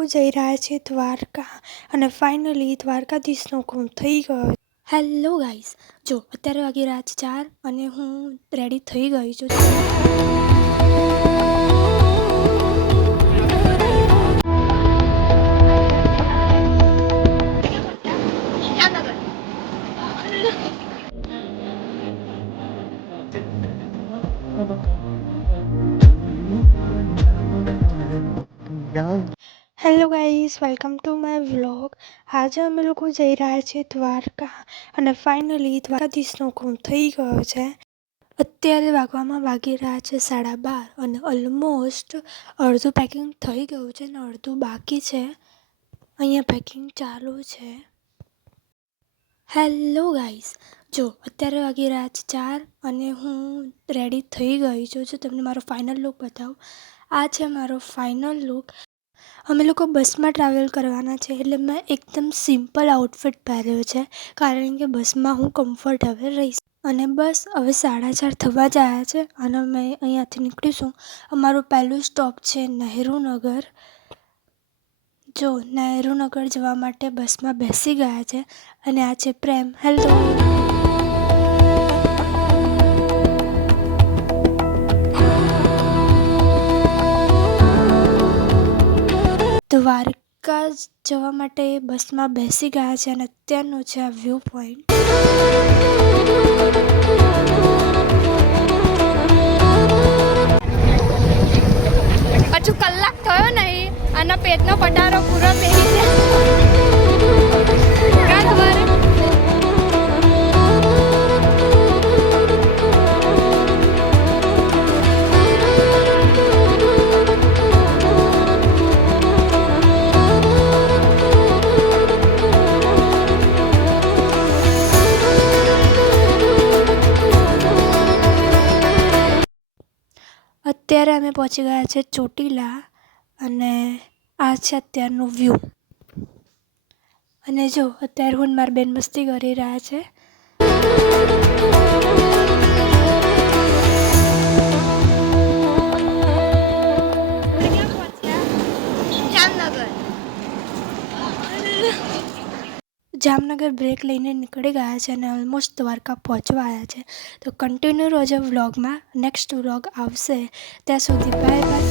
લોકો જઈ રહ્યા છે દ્વારકા અને ફાઇનલી દ્વારકાધીશનો ખૂન થઈ ગયો. હેલો ગાઈસ, જો અત્યારે વાગી રહ્યા છે 4 અને હું રેડી થઈ ગઈ છું. Hello guys, welcome to my vlog. આજે અમે લોકો જઈ રહ્યા છીએ દ્વારકા અને ફાઇનલી દ્વારકાધીશનો ખૂન થઈ ગયો છે. અત્યારે વાગવામાં વાગી રહ્યા છે 12:30 અને ઓલમોસ્ટ અડધું પેકિંગ થઈ ગયું છે અને અડધું બાકી છે. અહીંયા પેકિંગ ચાલુ છે. હેલો ગાઈસ, જો અત્યારે વાગી રહ્યા છે 4 અને હું રેડી થઈ ગઈ છું. જો તમને મારો ફાઇનલ લુક બતાવું, આ છે મારો ફાઇનલ લુક. અમે લોકો બસમાં ટ્રાવેલ કરવાના છે એટલે મેં એકદમ સિમ્પલ આઉટફિટ પહેર્યો છે કારણ કે બસમાં હું કમ્ફર્ટેબલ રહીશ. અને બસ હવે 4:30 થવા જ આવ્યા છે અને અમે અહીંયાથી નીકળીશું. અમારું પહેલું સ્ટોપ છે નહેરુનગર. જો નહેરુનગર જવા માટે બસમાં બેસી ગયા છે અને આ છે પ્રેમ. હેલો. દ્વારકા જવા માટે બસમાં બેસી ગયા છે અને અત્યારનો છે આ વ્યૂ પોઈન્ટ. હજુ કલાક થયો નહીં અને પેટનો પટારો પૂરો થઈ જાય. અત્યારે અમે પહોંચી ગયા છે ચોટીલા અને આ છે અત્યારનો વ્યૂ. અને જો અત્યારે હું મારી બેન મસ્તી કરી રહ્યા છે. જામનગર બ્રેક લઈને નીકળી ગયા છે અને ઓલમોસ્ટ દ્વારકા પહોંચવા આવ્યા છે. તો કન્ટિન્યુ રહેજો વ્લોગમાં. નેક્સ્ટ વ્લોગ આવશે. ત્યાં સુધી બાય બાય.